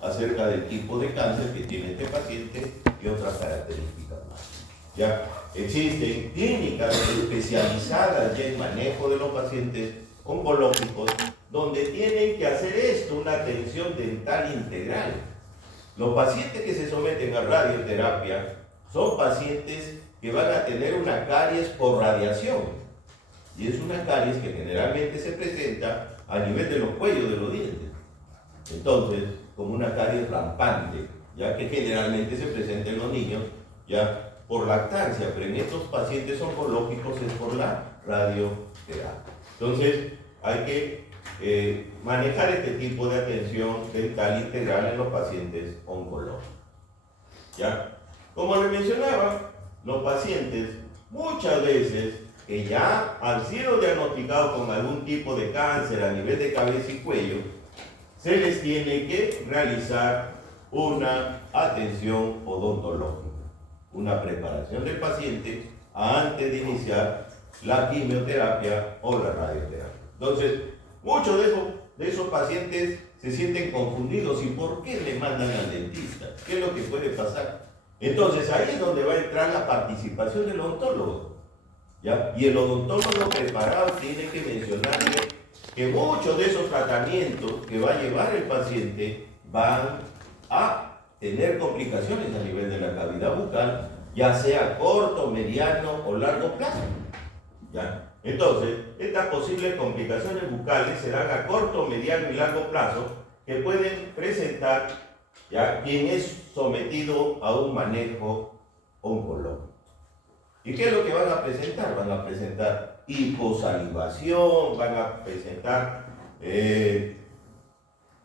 acerca del tipo de cáncer que tiene este paciente y otras características más. Ya existen clínicas especializadas ya en manejo de los pacientes oncológicos donde tienen que hacer esto, una atención dental integral. Los pacientes que se someten a radioterapia son pacientes que van a tener una caries por radiación, y es una caries que generalmente se presenta a nivel de los cuellos de los dientes. Entonces, como una caries rampante, ya que generalmente se presenta en los niños ya por lactancia, pero en estos pacientes oncológicos es por la radioterapia. Entonces, hay que manejar este tipo de atención dental integral en los pacientes oncológicos. ¿Ya? Como les mencionaba, los pacientes muchas veces que ya han sido diagnosticados con algún tipo de cáncer a nivel de cabeza y cuello, se les tiene que realizar una atención odontológica, una preparación del paciente antes de iniciar la quimioterapia o la radioterapia. Entonces, muchos de esos pacientes se sienten confundidos. ¿Y por qué le mandan al dentista? ¿Qué es lo que puede pasar? Entonces, ahí es donde va a entrar la participación del odontólogo, ¿ya? Y el odontólogo preparado tiene que mencionarle que muchos de esos tratamientos que va a llevar el paciente van a tener complicaciones a nivel de la cavidad bucal, ya sea corto, mediano o largo plazo, ¿ya? Entonces, estas posibles complicaciones bucales serán a corto, mediano y largo plazo que pueden presentar ya quien es sometido a un manejo oncológico. ¿Y qué es lo que van a presentar? Van a presentar hiposalivación, van a presentar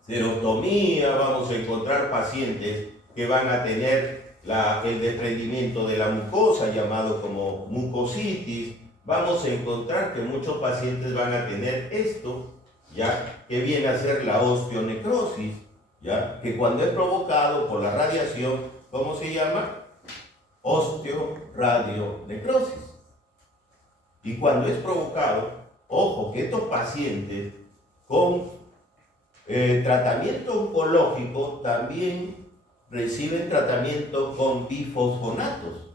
serotomía, vamos a encontrar pacientes que van a tener el desprendimiento de la mucosa, llamado como mucositis. Vamos a encontrar que muchos pacientes van a tener esto, ya que viene a ser la osteonecrosis, ya que cuando es provocado por la radiación, ¿cómo se llama? Osteoradionecrosis. Y cuando es provocado, ojo, que estos pacientes con tratamiento oncológico también reciben tratamiento con bifosfonatos,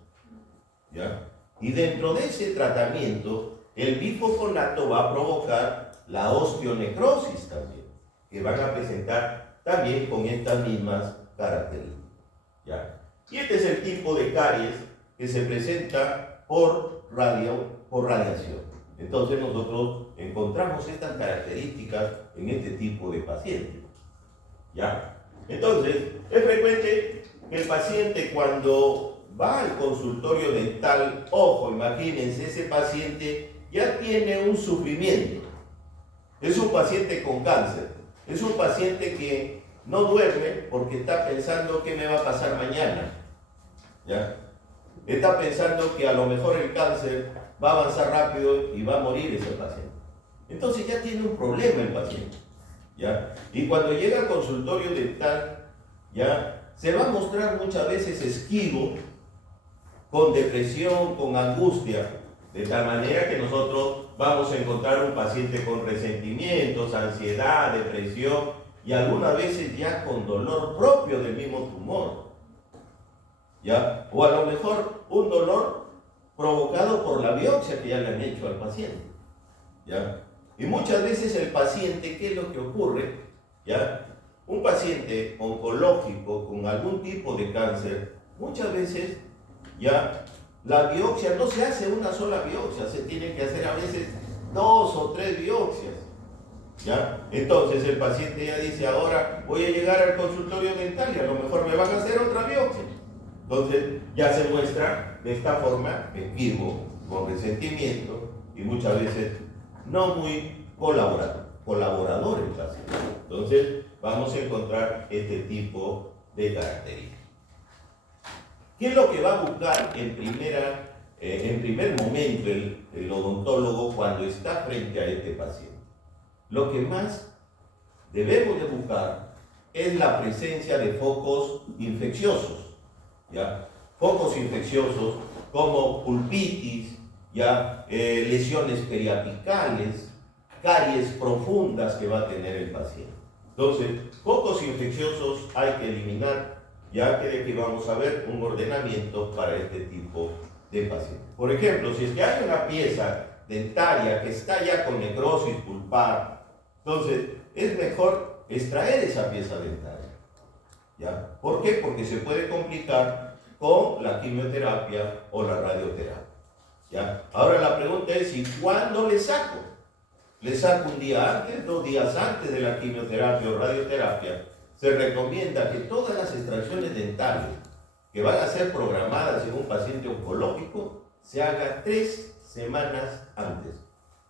¿ya? Y dentro de ese tratamiento, el bifosfonato va a provocar la osteonecrosis también, que van a presentar también con estas mismas características, ¿ya? Y este es el tipo de caries que se presenta por radiación. Entonces nosotros encontramos estas características en este tipo de pacientes, ¿ya? Entonces, es frecuente que el paciente cuando va al consultorio dental, ojo, imagínense, ese paciente ya tiene un sufrimiento. Es un paciente con cáncer, es un paciente que no duerme porque está pensando qué me va a pasar mañana, ¿ya? Está pensando que a lo mejor el cáncer va a avanzar rápido y va a morir ese paciente. Entonces ya tiene un problema el paciente, ¿ya? Y cuando llega al consultorio dental, ¿ya? Se va a mostrar muchas veces esquivo, con depresión, con angustia, de tal manera que nosotros vamos a encontrar un paciente con resentimientos, ansiedad, depresión y algunas veces ya con dolor propio del mismo tumor, ¿ya? O a lo mejor un dolor provocado por la biopsia que ya le han hecho al paciente, ¿ya? Y muchas veces el paciente, ¿qué es lo que ocurre? ¿Ya? Un paciente oncológico con algún tipo de cáncer, muchas veces ya la biopsia no se hace una sola biopsia, se tiene que hacer a veces 2 o 3 biopsias, ¿ya? Entonces el paciente ya dice, ahora voy a llegar al consultorio dental y a lo mejor me van a hacer otra biopsia. Entonces ya se muestra de esta forma esquivo, con resentimiento y muchas veces no muy colaborador el paciente. Entonces vamos a encontrar este tipo de características. ¿Qué es lo que va a buscar en primer momento el odontólogo cuando está frente a este paciente? Lo que más debemos de buscar es la presencia de focos infecciosos, ¿ya? Focos infecciosos como pulpitis, ¿ya? Lesiones periapicales, caries profundas que va a tener el paciente. Entonces, focos infecciosos hay que eliminar, ya que de aquí vamos a ver un ordenamiento para este tipo de pacientes. Por ejemplo, si es que hay una pieza dentaria que está ya con necrosis pulpar, entonces es mejor extraer esa pieza dentaria. ¿Ya? ¿Por qué? Porque se puede complicar con la quimioterapia o la radioterapia. ¿Ya? Ahora la pregunta es, ¿y cuándo le saco? ¿Le saco un día antes, 2 días antes de la quimioterapia o radioterapia? Se recomienda que todas las extracciones dentales que van a ser programadas en un paciente oncológico se haga 3 semanas antes,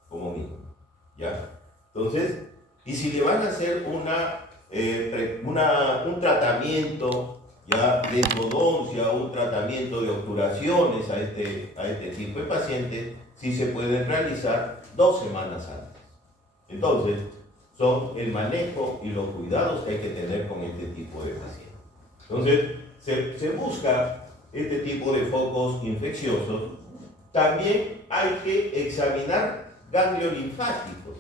como mínimo. ¿Ya? Entonces, y si le van a hacer un tratamiento ya de endodoncia, un tratamiento de obturaciones a este tipo de pacientes, sí se pueden realizar 2 semanas antes. Entonces, son el manejo y los cuidados que hay que tener con este tipo de pacientes. Entonces, se busca este tipo de focos infecciosos. También hay que examinar ganglios linfáticos.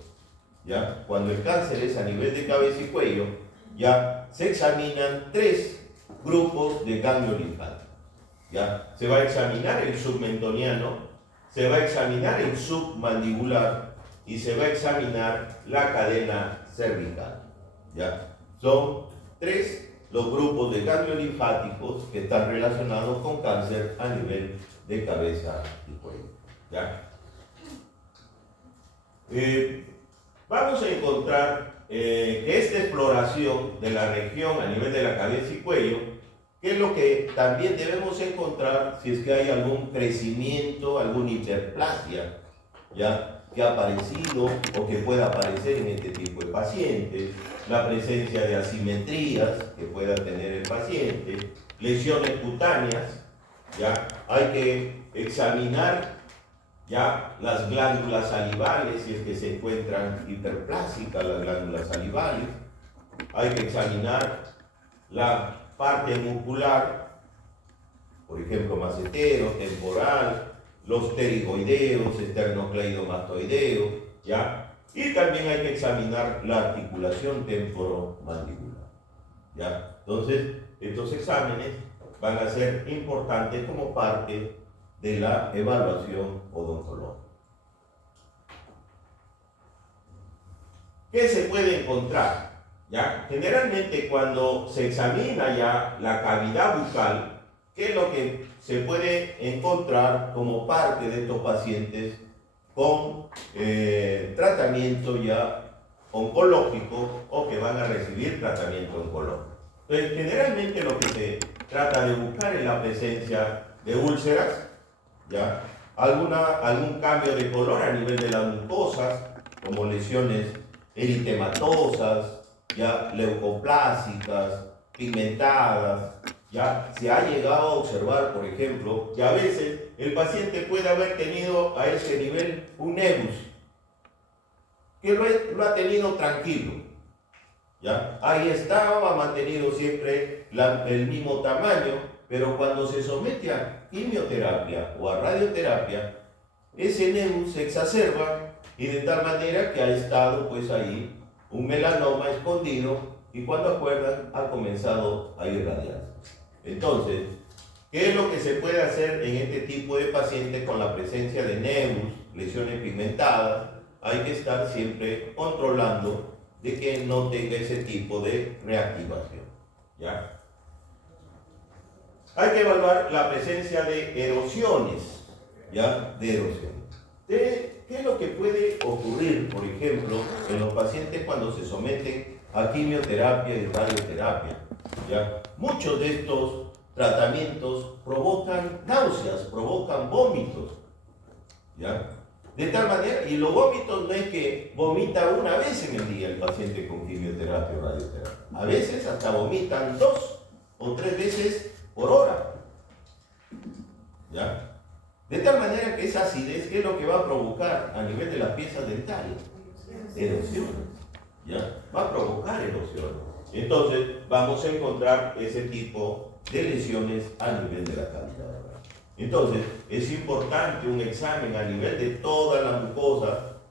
¿Ya? Cuando el cáncer es a nivel de cabeza y cuello, ya se examinan 3 grupos de ganglios linfáticos. ¿Ya? Se va a examinar el submentoniano, se va a examinar el submandibular y se va a examinar la cadena cervical. ¿Ya? Son 3 los grupos de ganglios linfáticos que están relacionados con cáncer a nivel de cabeza y cuello. ¿Ya? Vamos a encontrar que esta exploración de la región a nivel de la cabeza y cuello, que es lo que también debemos encontrar si es que hay algún crecimiento, alguna hiperplasia, ¿ya? Que ha aparecido o que pueda aparecer en este tipo de pacientes, la presencia de asimetrías que pueda tener el paciente, lesiones cutáneas, ¿ya? Hay que examinar ya las glándulas salivales, si es que se encuentran hiperplásicas las glándulas salivales. Hay que examinar la parte muscular, por ejemplo, macetero, temporal, los pterigoideos, esternocleidomastoideos, ¿ya? Y también hay que examinar la articulación temporomandibular, ¿ya? Entonces, estos exámenes van a ser importantes como parte de la evaluación odontológica. ¿Qué se puede encontrar? ¿Ya? Generalmente cuando se examina ya la cavidad bucal, ¿qué es lo que se puede encontrar como parte de estos pacientes con tratamiento ya oncológico o que van a recibir tratamiento oncológico? Entonces, generalmente lo que se trata de buscar es la presencia de úlceras, ¿ya? Algún cambio de color a nivel de las mucosas, como lesiones eritematosas, ya leucoplásicas, pigmentadas. Ya se ha llegado a observar, por ejemplo, que a veces el paciente puede haber tenido a ese nivel un nebus, que lo ha tenido tranquilo. ¿Ya? Ahí estaba, ha mantenido siempre el mismo tamaño, pero cuando se somete a quimioterapia o a radioterapia, ese nebus se exacerba y de tal manera que ha estado pues ahí un melanoma escondido y cuando acuerdan ha comenzado a irradiarse. Entonces, ¿qué es lo que se puede hacer en este tipo de pacientes con la presencia de nebus, lesiones pigmentadas? Hay que estar siempre controlando de que no tenga ese tipo de reactivación. ¿Ya? Hay que evaluar la presencia de erosiones, ¿ya? De erosiones. ¿Qué es lo que puede ocurrir, por ejemplo, en los pacientes cuando se someten a quimioterapia y radioterapia? ¿Ya? Muchos de estos tratamientos provocan náuseas, provocan vómitos, ¿ya? De tal manera, y los vómitos no es que vomita una vez en el día el paciente con quimioterapia o radioterapia. A veces hasta vomitan 2 o 3 veces por hora, ¿ya? De tal manera que esa acidez, ¿qué es lo que va a provocar a nivel de las piezas dentales? Erosiones, ¿ya? Va a provocar erosiones. Entonces, vamos a encontrar ese tipo de lesiones a nivel de la cavidad. Entonces, es importante un examen a nivel de toda la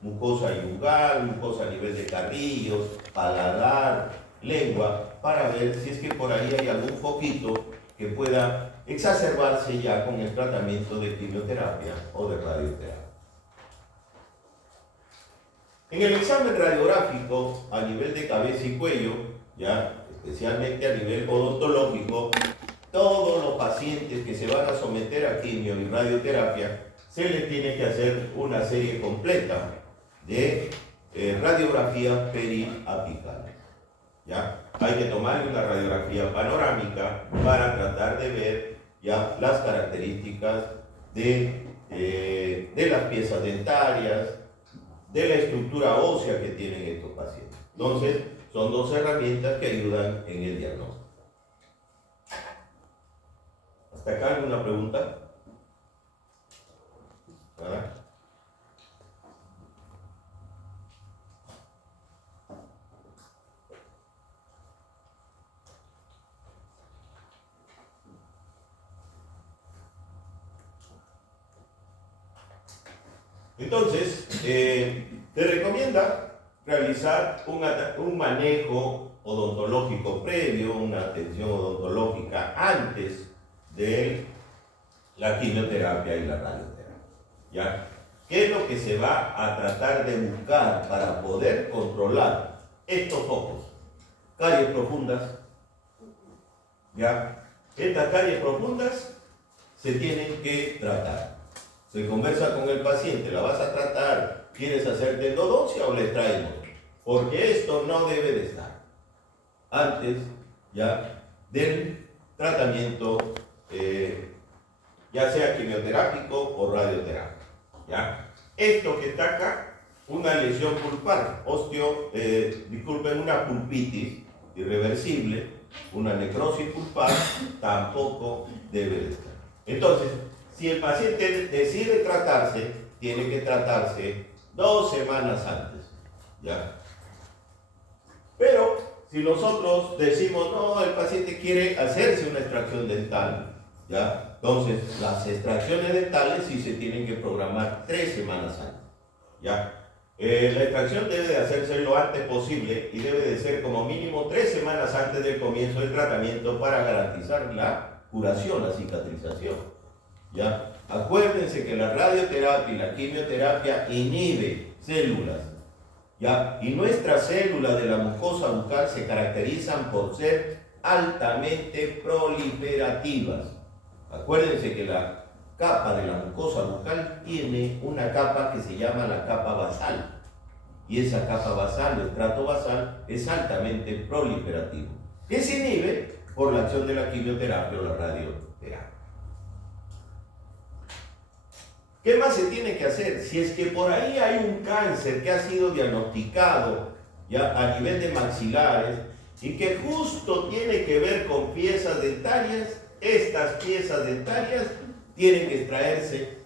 mucosa yungal, mucosa a nivel de carrillos, paladar, lengua para ver si es que por ahí hay algún foquito que pueda exacerbarse ya con el tratamiento de quimioterapia o de radioterapia. En el examen radiográfico a nivel de cabeza y cuello, ya especialmente a nivel odontológico, todos los pacientes que se van a someter a quimio y radioterapia se les tiene que hacer una serie completa de radiografía periapical. ¿Ya? Hay que tomar una radiografía panorámica para tratar de ver ya las características de las piezas dentarias, de la estructura ósea que tienen estos pacientes. Entonces, son dos herramientas que ayudan en el diagnóstico. ¿Hasta acá alguna pregunta? ¿Verdad? Entonces, te recomienda realizar un manejo odontológico previo, una atención odontológica antes de la quimioterapia y la radioterapia. ¿Ya? ¿Qué es lo que se va a tratar de buscar para poder controlar estos focos? Caries profundas. ¿Ya? Estas caries profundas se tienen que tratar. Se conversa con el paciente, ¿la vas a tratar? ¿Quieres hacerte endodoncia o le traemos? Porque esto no debe de estar antes ya del tratamiento, ya sea quimioterápico o radioterápico. ¿Ya? Esto que está acá, una lesión pulpar, disculpen, una pulpitis irreversible, una necrosis pulpar, tampoco debe de estar. Entonces, si el paciente decide tratarse, tiene que tratarse 2 semanas antes. ¿Ya? Pero si nosotros decimos, no, el paciente quiere hacerse una extracción dental, ¿ya? Entonces, las extracciones dentales sí se tienen que programar 3 semanas antes. ¿Ya? La extracción debe de hacerse lo antes posible y debe de ser como mínimo 3 semanas antes del comienzo del tratamiento para garantizar la curación, la cicatrización. ¿Ya? Acuérdense que la radioterapia y la quimioterapia inhibe células, ¿ya? Y nuestras células de la mucosa bucal se caracterizan por ser altamente proliferativas. Acuérdense que la capa de la mucosa bucal tiene una capa que se llama la capa basal. Y esa capa basal, el estrato basal, es altamente proliferativo, que se inhibe por la acción de la quimioterapia o la radioterapia. ¿Qué más se tiene que hacer? Si es que por ahí hay un cáncer que ha sido diagnosticado ya a nivel de maxilares y que justo tiene que ver con piezas dentarias, estas piezas dentarias tienen que extraerse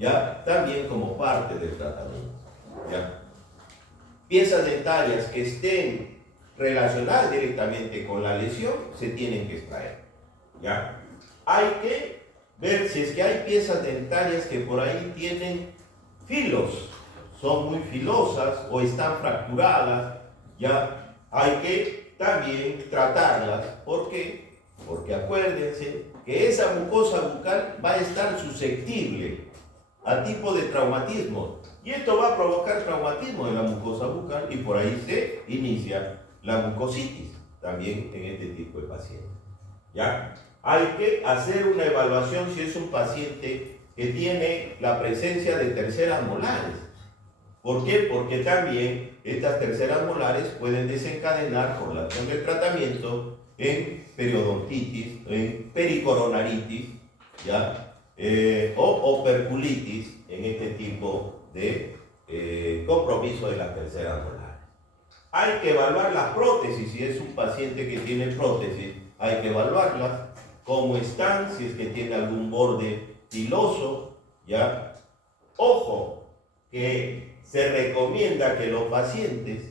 ya también como parte del tratamiento. ¿Ya? Piezas dentarias que estén relacionadas directamente con la lesión se tienen que extraer. ¿Ya? Hay que ver si es que hay piezas dentarias que por ahí tienen filos, son muy filosas o están fracturadas, ya hay que también tratarlas. ¿Por qué? Porque acuérdense que esa mucosa bucal va a estar susceptible a tipo de traumatismo y esto va a provocar traumatismo en la mucosa bucal y por ahí se inicia la mucositis también en este tipo de pacientes. ¿Ya? Hay que hacer una evaluación si es un paciente que tiene la presencia de terceras molares. ¿Por qué? Porque también estas terceras molares pueden desencadenar por la acción del tratamiento en periodontitis, en pericoronaritis, ¿ya? O operculitis en este tipo de compromiso de las terceras molares. Hay que evaluar las prótesis, si es un paciente que tiene prótesis, hay que evaluarlas, cómo están, si es que tiene algún borde filoso, ¿ya? Ojo, que se recomienda que los pacientes,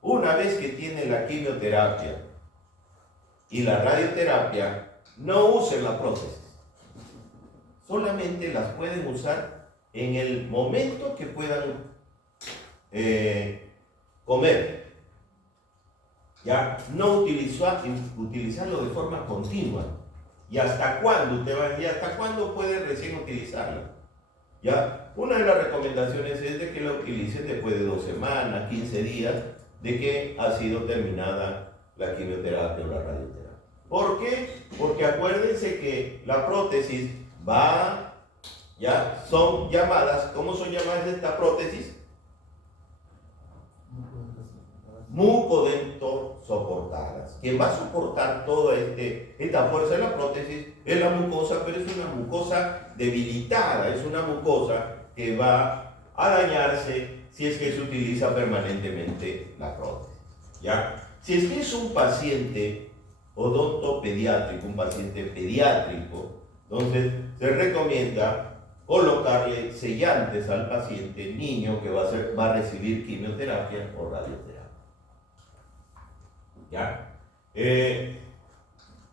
una vez que tienen la quimioterapia y la radioterapia, no usen la prótesis. Solamente las pueden usar en el momento que puedan comer. ¿ya? No utilizarlo de forma continua. ¿Y hasta cuándo usted va a decir, hasta cuándo puede recién utilizarlo? ¿Ya? Una de las recomendaciones es de que lo utilicen después de 2 semanas, 15 días, de que ha sido terminada la quimioterapia o la radioterapia. ¿Por qué? Porque acuérdense que la prótesis va, ya, son llamadas, ¿cómo son llamadas esta prótesis? Mucodentor soportadas. Quien va a soportar toda esta fuerza de la prótesis es la mucosa, pero es una mucosa debilitada, es una mucosa que va a dañarse si es que se utiliza permanentemente la prótesis. ¿Ya? Si es que es un paciente odontopediátrico, un paciente pediátrico, entonces se recomienda colocarle sellantes al paciente niño que va a recibir quimioterapia o radioterapia. ¿Ya?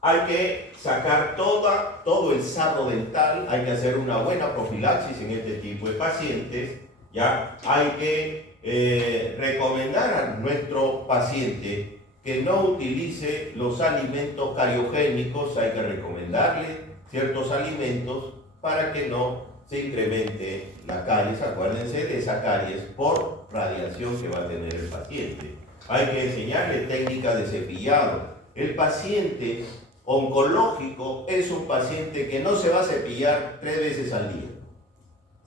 Hay que sacar todo el sarro dental, hay que hacer una buena profilaxis en este tipo de pacientes. ¿Ya? Hay que recomendar a nuestro paciente que no utilice los alimentos cariogénicos, hay que recomendarle ciertos alimentos para que no se incremente la caries. Acuérdense de esa caries por radiación que va a tener el paciente. Hay que enseñarle técnicas de cepillado. El paciente oncológico es un paciente que no se va a cepillar 3 veces al día.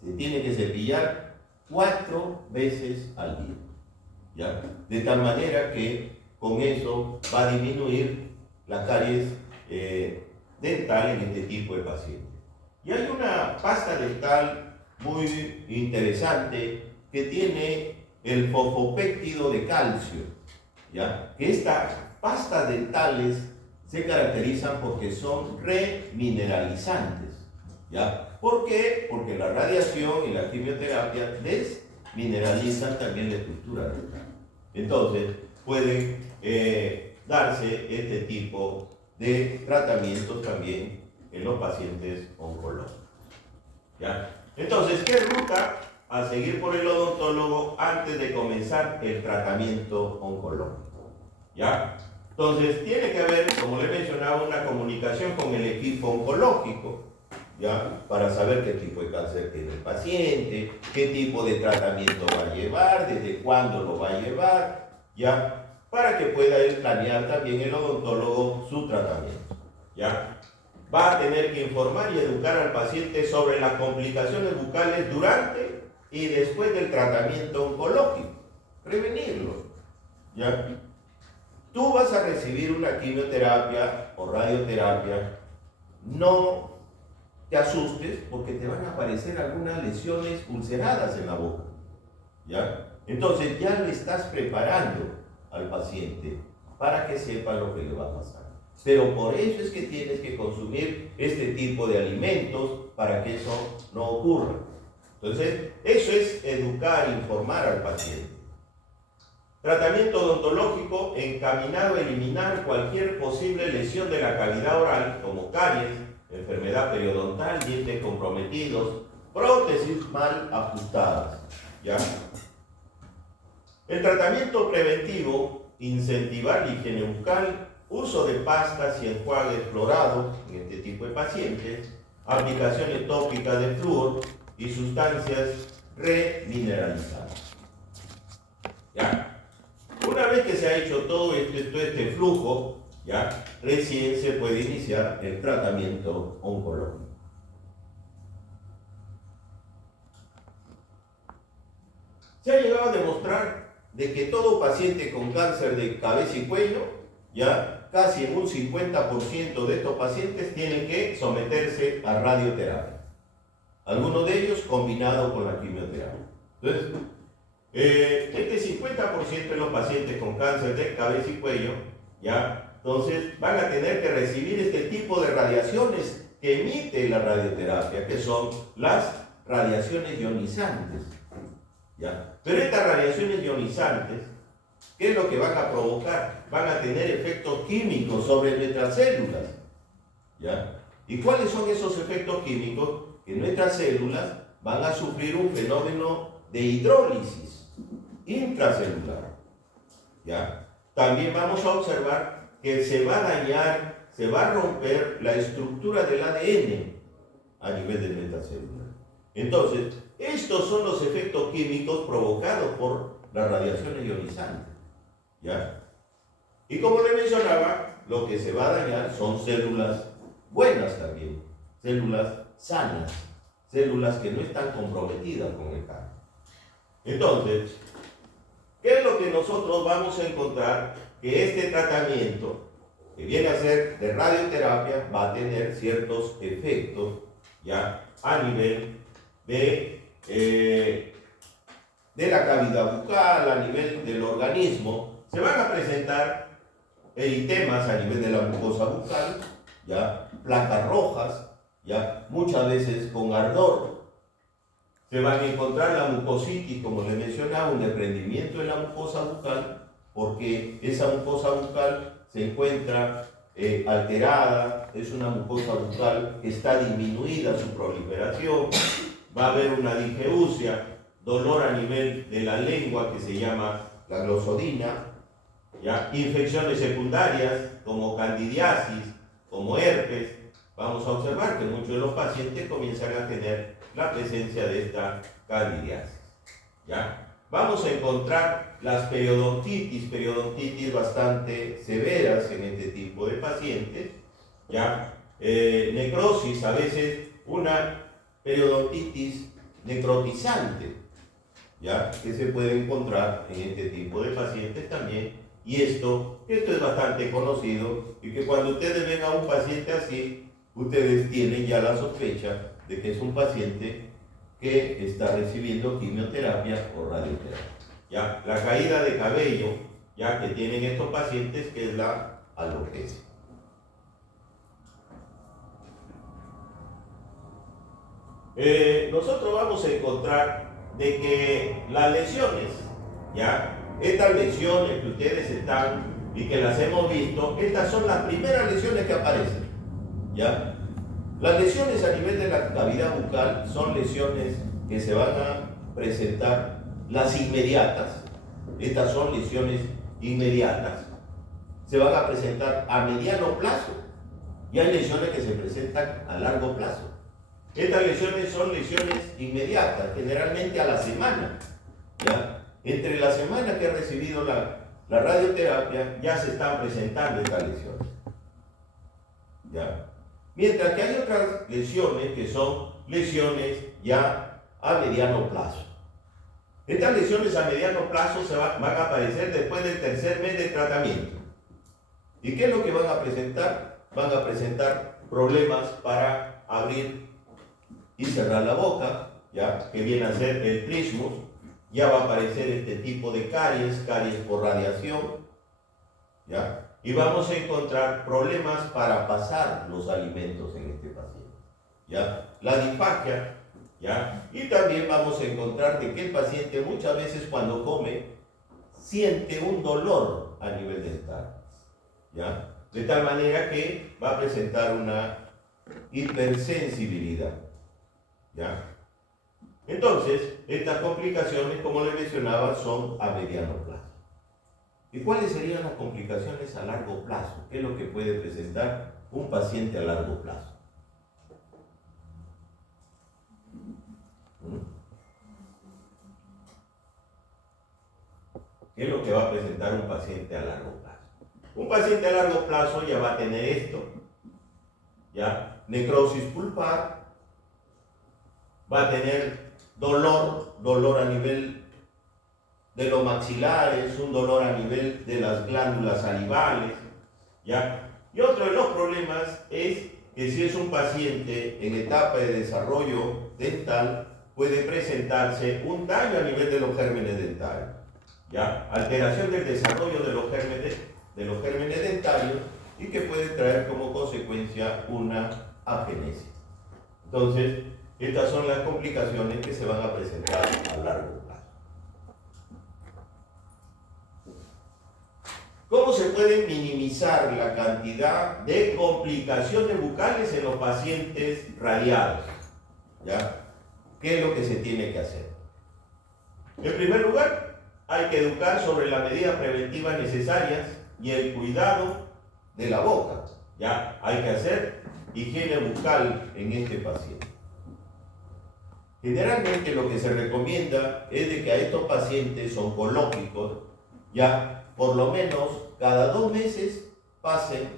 Se tiene que cepillar 4 veces al día. ¿Ya? De tal manera que con eso va a disminuir la caries dental en este tipo de pacientes. Y hay una pasta dental muy interesante que tiene el fosfopéptido de calcio, ¿ya? Que estas pastas dentales se caracterizan porque son remineralizantes, ¿ya? ¿Por qué? Porque la radiación y la quimioterapia desmineralizan también la estructura dental. Entonces, pueden darse este tipo de tratamientos también en los pacientes oncológicos, ¿ya? Entonces, ¿qué ruta a seguir por el odontólogo antes de comenzar el tratamiento oncológico? ¿Ya? Entonces, tiene que haber, como le mencionaba, una comunicación con el equipo oncológico, ¿ya? Para saber qué tipo de cáncer tiene el paciente, qué tipo de tratamiento va a llevar, desde cuándo lo va a llevar, ¿ya? Para que pueda él planear también el odontólogo su tratamiento, ¿ya? Va a tener que informar y educar al paciente sobre las complicaciones bucales durante y después del tratamiento oncológico. Prevenirlo, ¿ya? Tú vas a recibir una quimioterapia o radioterapia, no te asustes porque te van a aparecer algunas lesiones ulceradas en la boca, ¿ya? Entonces ya le estás preparando al paciente para que sepa lo que le va a pasar. Pero por eso es que tienes que consumir este tipo de alimentos para que eso no ocurra. Entonces, eso es educar, informar al paciente. Tratamiento odontológico encaminado a eliminar cualquier posible lesión de la cavidad oral, como caries, enfermedad periodontal, dientes comprometidos, prótesis mal ajustadas, ¿ya? El tratamiento preventivo, incentivar la higiene bucal, uso de pastas y enjuagues florados en este tipo de pacientes, aplicaciones tópicas de flúor y sustancias remineralizadas. ¿Ya? Una vez que se ha hecho todo este flujo, ¿ya? Recién se puede iniciar el tratamiento oncológico. Se ha llegado a demostrar de que todo paciente con cáncer de cabeza y cuello, ya casi en un 50% de estos pacientes tienen que someterse a radioterapia. Algunos de ellos combinados con la quimioterapia. Entonces, este 50% de los pacientes con cáncer de cabeza y cuello, ya, entonces van a tener que recibir este tipo de radiaciones que emite la radioterapia, que son las radiaciones ionizantes, ¿ya? Pero estas radiaciones ionizantes, ¿qué es lo que van a provocar? Van a tener efectos químicos sobre nuestras células, ¿ya? ¿Y cuáles son esos efectos químicos? Que nuestras células van a sufrir un fenómeno de hidrólisis intracelular, ¿ya? también vamos a observar que se va a dañar, se va a romper la estructura del ADN a nivel de metacélulas. Entonces, estos son los efectos químicos provocados por las radiaciones ionizantes, ¿ya? Y como le mencionaba, lo que se va a dañar son células buenas también, células sanas, células que no están comprometidas con el cáncer. Entonces, ¿qué es lo que nosotros vamos a encontrar? Que este tratamiento, que viene a ser de radioterapia, va a tener ciertos efectos ya a nivel de la cavidad bucal, a nivel del organismo. Se van a presentar eritemas a nivel de la mucosa bucal, ya placas rojas, ya muchas veces con ardor. Se van a encontrar la mucositis, como les mencionaba, un desprendimiento en la mucosa bucal, porque esa mucosa bucal se encuentra alterada, es una mucosa bucal que está disminuida su proliferación, va a haber una digeusia, dolor a nivel de la lengua que se llama la glosodina, ¿ya? Infecciones secundarias como candidiasis, como herpes. Vamos a observar que muchos de los pacientes comienzan a tener la presencia de esta candidiasis, ¿ya? Vamos a encontrar las periodontitis bastante severas en este tipo de pacientes, ¿ya? Necrosis, a veces una periodontitis necrotizante, ¿ya? Que se puede encontrar en este tipo de pacientes también. Y esto es bastante conocido, y que cuando ustedes ven a un paciente así, ustedes tienen ya la sospecha de que es un paciente que está recibiendo quimioterapia o radioterapia. ¿Ya? La caída de cabello, ya que tienen estos pacientes, que es la alopecia. Nosotros vamos a encontrar de que las lesiones, ¿ya? Estas lesiones que ustedes están y que las hemos visto, estas son las primeras lesiones que aparecen, ¿ya? Las lesiones a nivel de la cavidad bucal son lesiones que se van a presentar, las inmediatas. Estas son lesiones inmediatas. Se van a presentar a mediano plazo y hay lesiones que se presentan a largo plazo. Estas lesiones son lesiones inmediatas, generalmente a la semana, ¿ya? Entre la semana que ha recibido la radioterapia ya se están presentando estas lesiones, ¿ya? Mientras que hay otras lesiones que son lesiones ya a mediano plazo. Estas lesiones a mediano plazo van a aparecer después del tercer mes de tratamiento. ¿Y qué es lo que van a presentar? Van a presentar problemas para abrir y cerrar la boca, ¿ya? Que viene a ser el trismus. Ya va a aparecer este tipo de caries por radiación, ¿ya? Y vamos a encontrar problemas para pasar los alimentos en este paciente, ¿ya? La disfagia, ¿ya? Y también vamos a encontrar de que el paciente muchas veces cuando come siente un dolor a nivel dental, ¿ya? De tal manera que va a presentar una hipersensibilidad, ¿ya? Entonces, estas complicaciones, como les mencionaba, son a mediano plazo. ¿Y cuáles serían las complicaciones a largo plazo? ¿Qué es lo que puede presentar un paciente a largo plazo? ¿Qué es lo que va a presentar un paciente a largo plazo? Un paciente a largo plazo ya va a tener esto, ¿ya? Necrosis pulpar, va a tener dolor a nivel de los maxilares, un dolor a nivel de las glándulas salivales, ¿ya? Y otro de los problemas es que si es un paciente en etapa de desarrollo dental, puede presentarse un daño a nivel de los gérmenes dentarios, ¿ya? Alteración del desarrollo de los gérmenes dentarios, y que puede traer como consecuencia una agenesis. Entonces, estas son las complicaciones que se van a presentar a largo plazo. ¿Cómo se puede minimizar la cantidad de complicaciones bucales en los pacientes radiados? ¿Ya? ¿Qué es lo que se tiene que hacer? En primer lugar, hay que educar sobre las medidas preventivas necesarias y el cuidado de la boca. Ya hay que hacer higiene bucal en este paciente. Generalmente lo que se recomienda es de que a estos pacientes oncológicos, ya por lo menos cada 2 meses pasen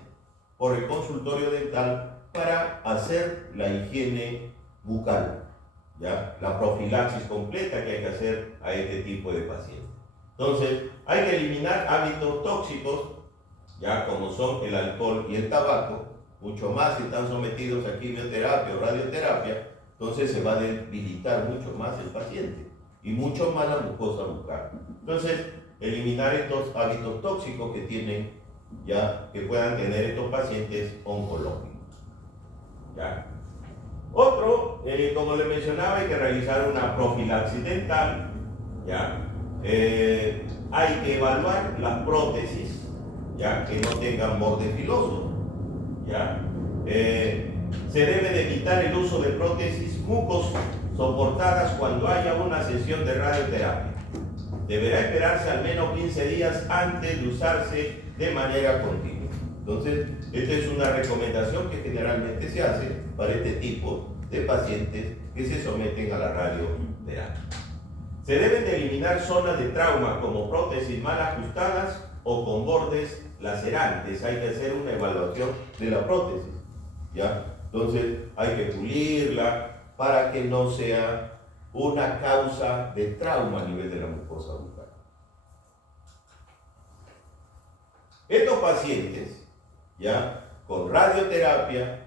por el consultorio dental para hacer la higiene bucal, ya la profilaxis completa que hay que hacer a este tipo de pacientes. Entonces, hay que eliminar hábitos tóxicos, ya como son el alcohol y el tabaco, mucho más si están sometidos a quimioterapia o radioterapia, entonces se va a debilitar mucho más el paciente y mucho más la mucosa bucal. Entonces, eliminar estos hábitos tóxicos que tienen, ya que puedan tener estos pacientes oncológicos. ¿Ya? Otro, como le mencionaba, hay que realizar una profilaxis dental. ¿Ya? Hay que evaluar las prótesis, ya que no tengan bordes filosos. ¿Ya? Se debe de evitar el uso de prótesis mucosoportadas cuando haya una sesión de radioterapia. Deberá esperarse al menos 15 días antes de usarse de manera continua. Entonces, esta es una recomendación que generalmente se hace para este tipo de pacientes que se someten a la radioterapia. Se deben de eliminar zonas de trauma como prótesis mal ajustadas o con bordes lacerantes. Hay que hacer una evaluación de la prótesis, ¿ya? Entonces hay que pulirla para que no sea una causa de trauma a nivel de la mucosa bucal. Estos pacientes, ya con radioterapia,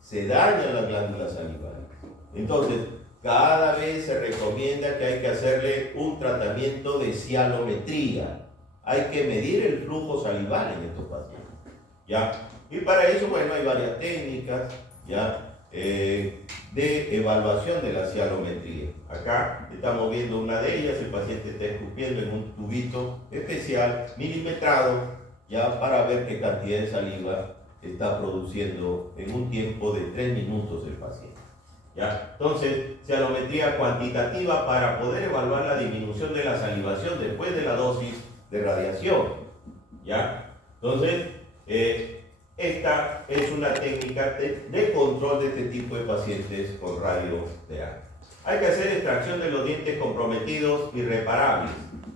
se dañan las glándulas salivales. Entonces, cada vez se recomienda que hay que hacerle un tratamiento de cialometría. Hay que medir el flujo salival en estos pacientes, ¿ya? Y para eso, bueno, hay varias técnicas, ¿ya? De evaluación de la cialometría. Acá estamos viendo una de ellas. El paciente está escupiendo en un tubito especial, milimetrado, ya para ver qué cantidad de saliva está produciendo en un tiempo de 3 minutos el paciente. ¿Ya? Entonces, cialometría cuantitativa para poder evaluar la disminución de la salivación después de la dosis de radiación. ¿Ya? Entonces, esta es una técnica de control de este tipo de pacientes con radioterapia. Hay que hacer extracción de los dientes comprometidos irreparables,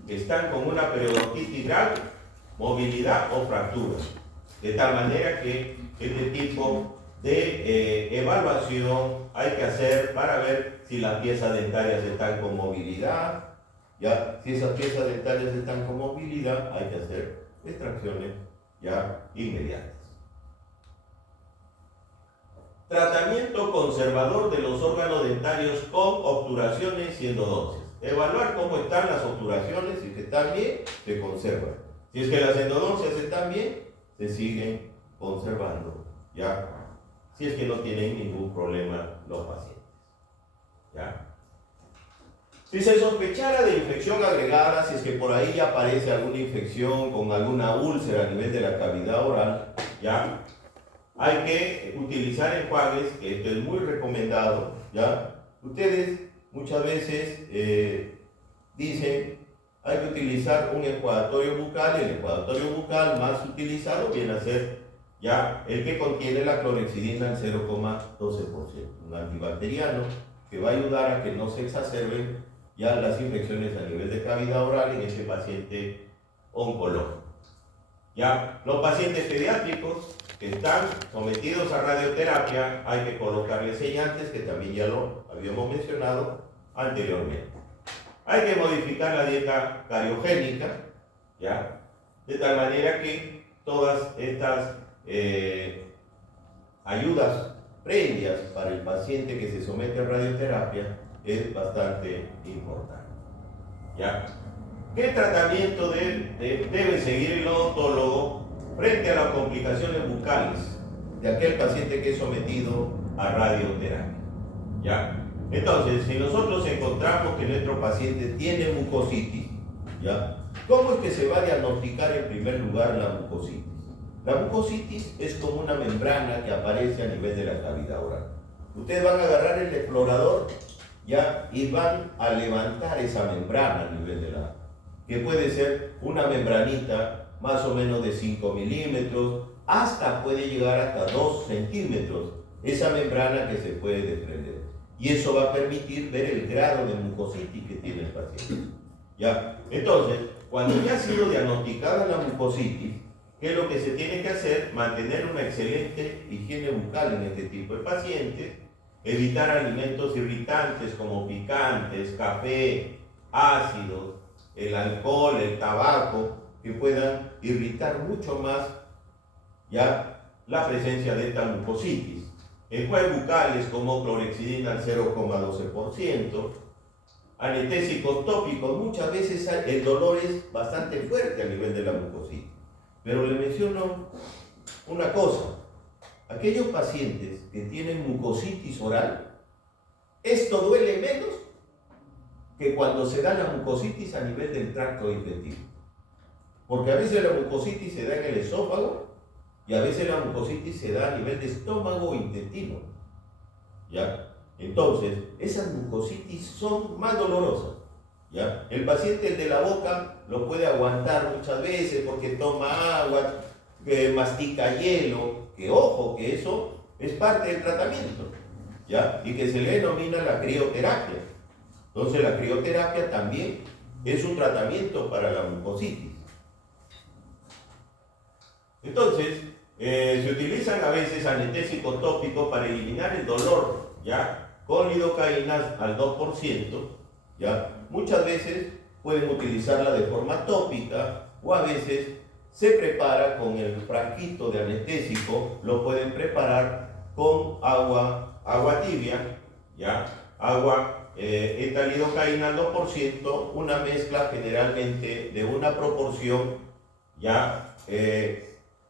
que están con una periodontitis grave, movilidad o fractura. De tal manera que este tipo de evaluación hay que hacer para ver si las piezas dentarias están con movilidad. Ya, si esas piezas dentarias están con movilidad, hay que hacer extracciones ya inmediatas. Tratamiento conservador de los órganos dentarios con obturaciones y endodoncias. Evaluar cómo están las obturaciones. Si están bien, se conservan. Si es que las endodoncias están bien, se siguen conservando, ¿ya? Si es que no tienen ningún problema los pacientes, ¿ya? Si se sospechara de infección agregada, si es que por ahí ya aparece alguna infección con alguna úlcera a nivel de la cavidad oral, ¿ya? Hay que utilizar enjuagues, que esto es muy recomendado, ¿ya? Ustedes muchas veces dicen, hay que utilizar un enjuagatorio bucal. El enjuagatorio bucal más utilizado viene a ser ya el que contiene la clorhexidina al 0,12%, un antibacteriano que va a ayudar a que no se exacerben ya las infecciones a nivel de cavidad oral en este paciente oncológico. Ya los pacientes pediátricos que están sometidos a radioterapia, hay que colocarles sellantes, que también ya lo habíamos mencionado anteriormente. Hay que modificar la dieta cariogénica, ¿ya? De tal manera que todas estas ayudas previas para el paciente que se somete a radioterapia es bastante importante, ¿ya? ¿Qué tratamiento debe seguir el odontólogo frente a las complicaciones bucales de aquel paciente que es sometido a radioterapia? ¿Ya? Entonces, si nosotros encontramos que nuestro paciente tiene mucositis, ¿ya? ¿Cómo es que se va a diagnosticar en primer lugar la mucositis? La mucositis es como una membrana que aparece a nivel de la cavidad oral. Ustedes van a agarrar el explorador, ¿ya? Y van a levantar esa membrana a nivel de la que puede ser una membranita más o menos de 5 milímetros, hasta puede llegar hasta 2 centímetros, esa membrana que se puede desprender. Y eso va a permitir ver el grado de mucositis que tiene el paciente. ¿Ya? Entonces, cuando ya ha sido diagnosticada la mucositis, ¿qué es lo que se tiene que hacer? Mantener una excelente higiene bucal en este tipo de pacientes, evitar alimentos irritantes como picantes, café, ácidos, el alcohol, el tabaco, que puedan irritar mucho más ya la presencia de esta mucositis. Enjuagues bucales como clorhexidina al 0,12%, anestésicos tópicos, muchas veces el dolor es bastante fuerte a nivel de la mucositis. Pero le menciono una cosa, aquellos pacientes que tienen mucositis oral, esto duele menos que cuando se da la mucositis a nivel del tracto digestivo. Porque a veces la mucositis se da en el esófago y a veces la mucositis se da a nivel de estómago o intestino. ¿Ya? Entonces, esas mucositis son más dolorosas. ¿Ya? El paciente, el de la boca, lo puede aguantar muchas veces porque toma agua, mastica hielo, que ojo, que eso es parte del tratamiento, ¿ya? Y que se le denomina la crioterapia. Entonces la crioterapia también es un tratamiento para la mucositis. Entonces, se utilizan a veces anestésicos tópicos para eliminar el dolor, ¿ya? Con lidocaína al 2%, ¿ya? Muchas veces pueden utilizarla de forma tópica o a veces se prepara con el frasquito de anestésico, lo pueden preparar con agua tibia, ¿ya? Esta lidocaína al 2%, una mezcla generalmente de una proporción, ¿ya?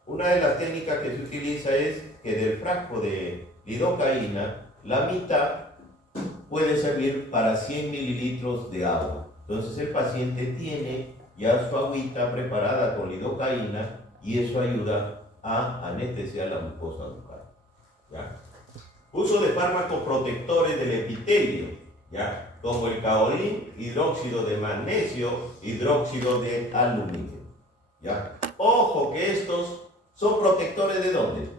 Una de las técnicas que se utiliza es que del frasco de lidocaína, la mitad puede servir para 100 mililitros de agua. Entonces el paciente tiene ya su agüita preparada con lidocaína y eso ayuda a anestesiar la mucosa bucal. ¿Ya? Uso de fármacos protectores del epitelio, ¿ya? Como el kaolin, hidróxido de magnesio, hidróxido de aluminio. ¿Ya? Ojo que estos son protectores ¿de dónde?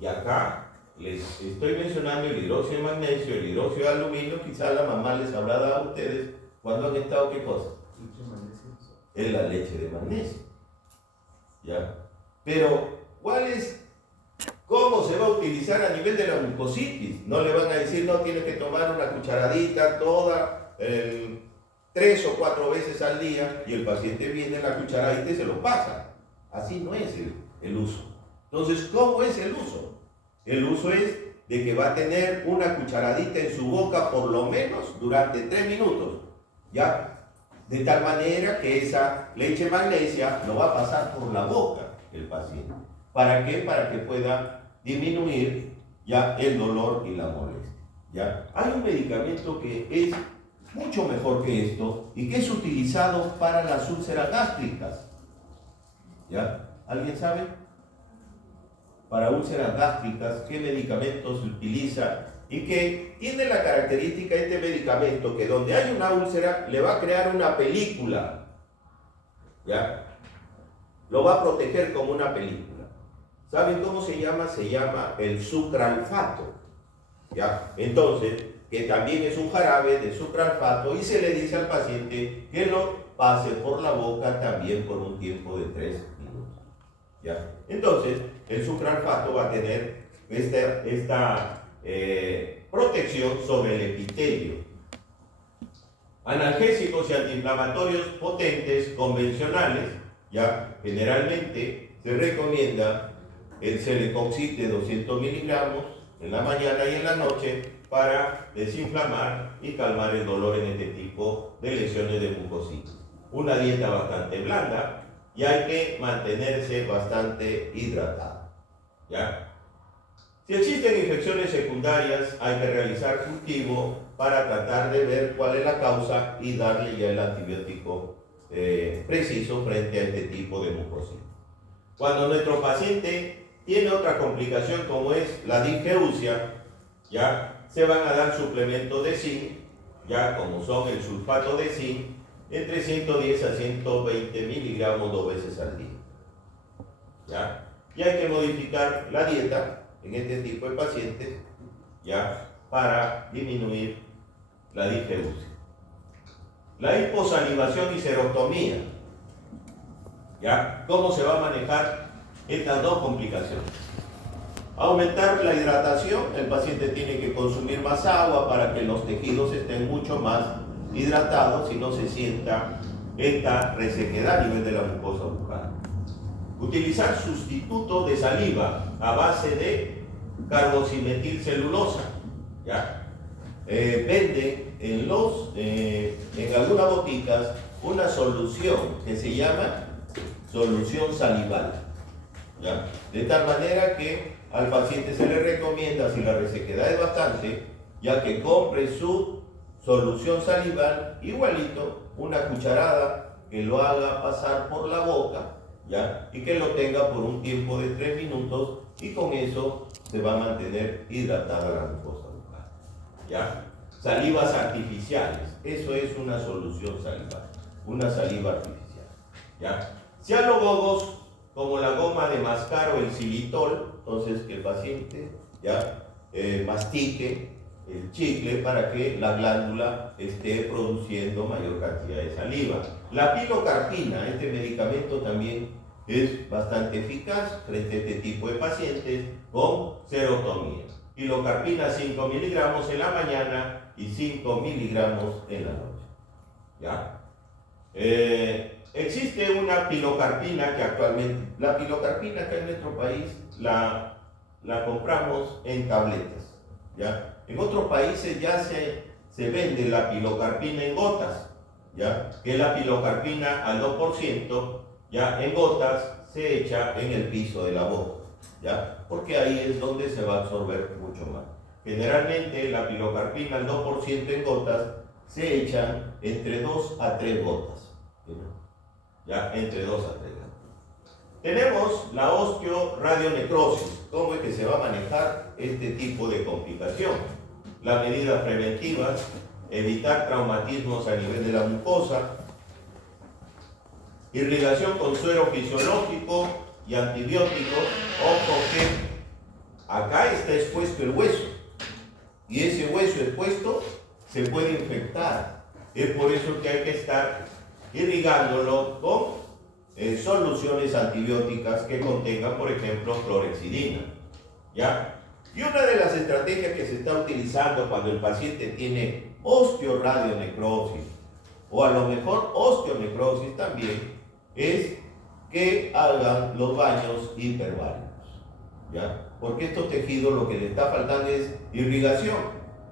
Y acá les estoy mencionando el hidróxido de magnesio, el hidróxido de aluminio, quizás la mamá les habrá dado a ustedes cuando han estado, ¿qué cosa? Es la leche de magnesio. ¿Ya? Pero, ¿cómo se va a utilizar a nivel de la mucositis? No le van a decir, no, tienes que tomar una cucharadita toda, 3 o 4 veces al día, y el paciente viene la cucharadita y se lo pasa. Así no es el uso. Entonces, ¿cómo es el uso? El uso es de que va a tener una cucharadita en su boca por lo menos durante 3 minutos, ¿ya? De tal manera que esa leche magnesia no va a pasar por la boca del paciente. ¿Para qué? Para que pueda disminuir ya el dolor y la molestia, ¿ya? Hay un medicamento que es mucho mejor que esto y que es utilizado para las úlceras gástricas, ¿ya? ¿Alguien sabe? Para úlceras gástricas, ¿qué medicamento se utiliza? Y que tiene la característica de este medicamento que donde hay una úlcera le va a crear una película, ¿ya? Lo va a proteger como una película. ¿Saben cómo se llama? Se llama el sucralfato, ¿ya? Entonces, que también es un jarabe de sucralfato y se le dice al paciente que lo pase por la boca también por un tiempo de 3 minutos, ¿ya? Entonces, el sucralfato va a tener esta protección sobre el epitelio. Analgésicos y antiinflamatorios potentes convencionales, ya generalmente se recomienda el Celecoxib de 200 miligramos en la mañana y en la noche para desinflamar y calmar el dolor en este tipo de lesiones de mucositis. Una dieta bastante blanda y hay que mantenerse bastante hidratado, ¿ya? Si existen infecciones secundarias, hay que realizar cultivo para tratar de ver cuál es la causa y darle ya el antibiótico preciso frente a este tipo de mucositis. Cuando nuestro paciente tiene otra complicación como es la disgeusia, ya se van a dar suplementos de zinc ya como son el sulfato de zinc, entre 110 a 120 miligramos 2 veces al día. ¿Ya? Y hay que modificar la dieta en este tipo de pacientes, ¿ya? Para disminuir la disgeusia. La hiposalivación y serotomía, ¿ya? ¿Cómo se va a manejar estas dos complicaciones? Aumentar la hidratación, el paciente tiene que consumir más agua para que los tejidos estén mucho más hidratados y no se sienta esta resequedad a nivel de la mucosa bucal. Utilizar sustituto de saliva a base de carboximetilcelulosa, ¿ya? Venden en algunas boticas una solución que se llama solución salival, ¿ya? De tal manera que al paciente se le recomienda, si la resequedad es bastante, ya que compre su solución salival, igualito, una cucharada que lo haga pasar por la boca, ¿ya? Y que lo tenga por un tiempo de 3 minutos, y con eso se va a mantener hidratada la mucosa bucal, ¿ya? Salivas artificiales, eso es una solución salival, una saliva artificial, ¿ya? Cialogogos como la goma de mascar o el xilitol, entonces que el paciente ya mastique el chicle para que la glándula esté produciendo mayor cantidad de saliva. La pilocarpina, este medicamento también es bastante eficaz frente a este tipo de pacientes con serotonía. Pilocarpina 5 miligramos en la mañana y 5 miligramos en la noche, ¿ya? Existe una pilocarpina que actualmente, la pilocarpina acá en nuestro país la compramos en tabletas, ¿ya? En otros países ya se vende la pilocarpina en gotas, ¿ya? Que es la pilocarpina al 2%, ya en gotas se echa en el piso de la boca, ¿ya? Porque ahí es donde se va a absorber mucho más. Generalmente la pilocarpina al 2% en gotas se echan entre 2 a 3 gotas, ¿ya? Entre 2 a 3 gotas. Tenemos la osteoradionecrosis. ¿Cómo es que se va a manejar este tipo de complicación? Las medidas preventivas, evitar traumatismos a nivel de la mucosa, irrigación con suero fisiológico y antibióticos. Ojo que acá está expuesto el hueso, y ese hueso expuesto se puede infectar. Es por eso que hay que estar irrigándolo con soluciones antibióticas que contengan, por ejemplo, clorhexidina, ¿ya? Y una de las estrategias que se está utilizando cuando el paciente tiene osteoradionecrosis o a lo mejor osteonecrosis también es que hagan los baños hiperbáricos, ¿ya? Porque estos tejidos lo que le está faltando es irrigación,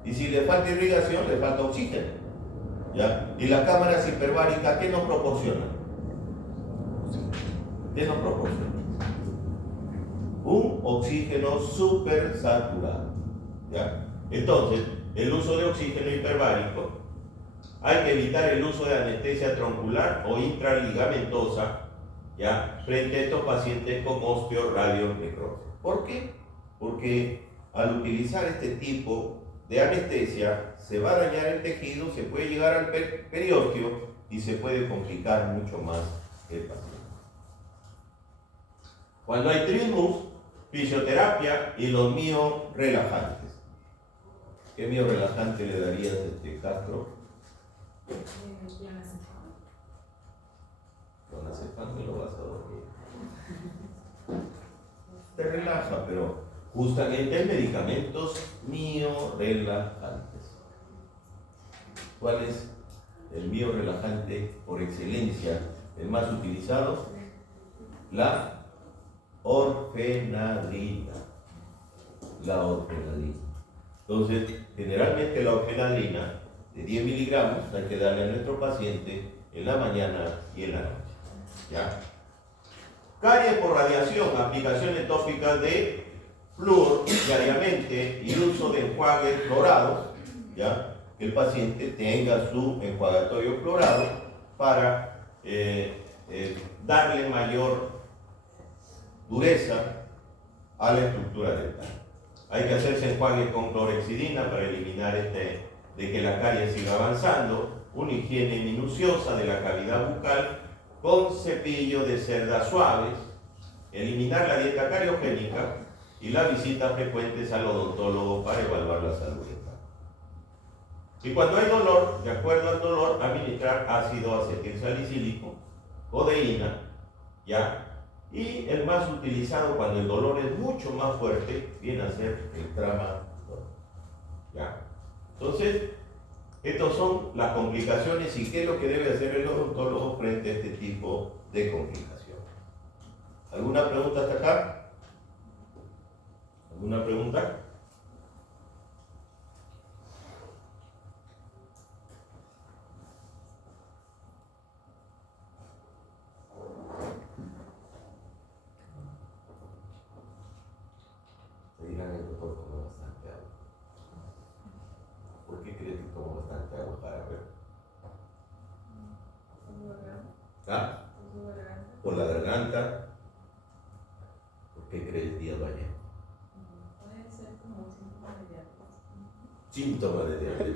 y si le falta irrigación le falta oxígeno, ¿ya? Y las cámaras hiperbáricas, ¿qué nos proporcionan? ¿Qué nos proporciona? Un oxígeno súper saturado, ¿ya? Entonces, el uso de oxígeno hiperbárico, hay que evitar el uso de anestesia troncular o intraligamentosa, ¿ya? Frente a estos pacientes con osteoradionecrosis. ¿Por qué? Porque al utilizar este tipo de anestesia se va a dañar el tejido, se puede llegar al periósteo y se puede complicar mucho más el paciente. Cuando hay trismus, fisioterapia y los miorelajantes. ¿Qué miorelajante le darías Castro? Clonazepam, me lo vas a dormir. Te relaja, pero justamente hay medicamentos miorelajantes. ¿Cuál es el miorelajante por excelencia, el más utilizado? La orfenadrina. La orfenadrina. Entonces, generalmente la orfenadrina de 10 miligramos hay que darle a nuestro paciente en la mañana y en la noche, ¿ya? Caries por radiación, aplicaciones tópicas de flúor diariamente y uso de enjuagues clorados, ¿ya? Que el paciente tenga su enjuagatorio clorado para darle mayor dureza a la estructura dental. Hay que hacerse enjuague con clorhexidina para eliminar de que la caries siga avanzando, una higiene minuciosa de la cavidad bucal con cepillo de cerdas suaves, eliminar la dieta cariogénica y las visitas frecuentes al odontólogo para evaluar la salud dental. Y cuando hay dolor, de acuerdo al dolor, administrar ácido acetilsalicílico, codeína, ¿ya? Y el más utilizado cuando el dolor es mucho más fuerte viene a ser el tramadol, ¿ya? Entonces, estas son las complicaciones y qué es lo que debe hacer el odontólogo frente a este tipo de complicaciones. ¿Alguna pregunta hasta acá? ¿Alguna pregunta? Dirán el doctor tomó bastante agua. ¿Por qué crees que tomó bastante agua para ver? ¿Ah? Por la garganta. ¿Por qué crees día bañado? Puede ser como un Síntoma de diabetes.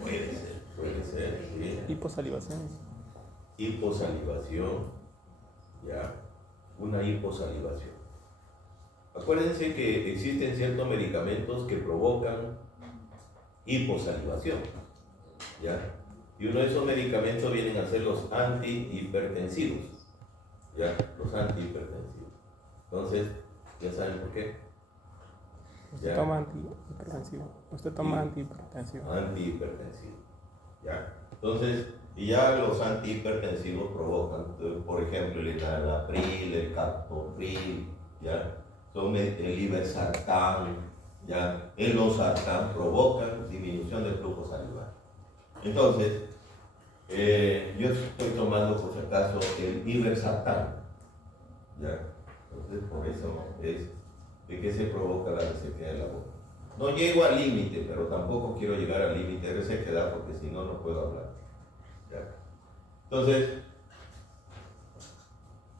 Puede ser, sí. Hiposalivación. Hiposalivación, ya, una hiposalivación. Acuérdense que existen ciertos medicamentos que provocan hiposalivación, ¿ya? Y uno de esos medicamentos vienen a ser los antihipertensivos, ¿ya? Los antihipertensivos. Entonces, ¿ya saben por qué? Usted toma antihipertensivo. Usted toma antihipertensivo. Antihipertensivo, ¿ya? Entonces, y ya los antihipertensivos provocan, por ejemplo, el enalapril, el captopril, ¿ya? Son el irbesartán, ¿ya? El losartán provocan disminución del flujo salivar. Entonces, yo estoy tomando por si acaso el irbesartán, ¿ya? Entonces, por eso es de que se provoca la resequedad de la boca. No llego al límite, pero tampoco quiero llegar al límite de resequedad porque si no, no puedo hablar, ¿ya? Entonces,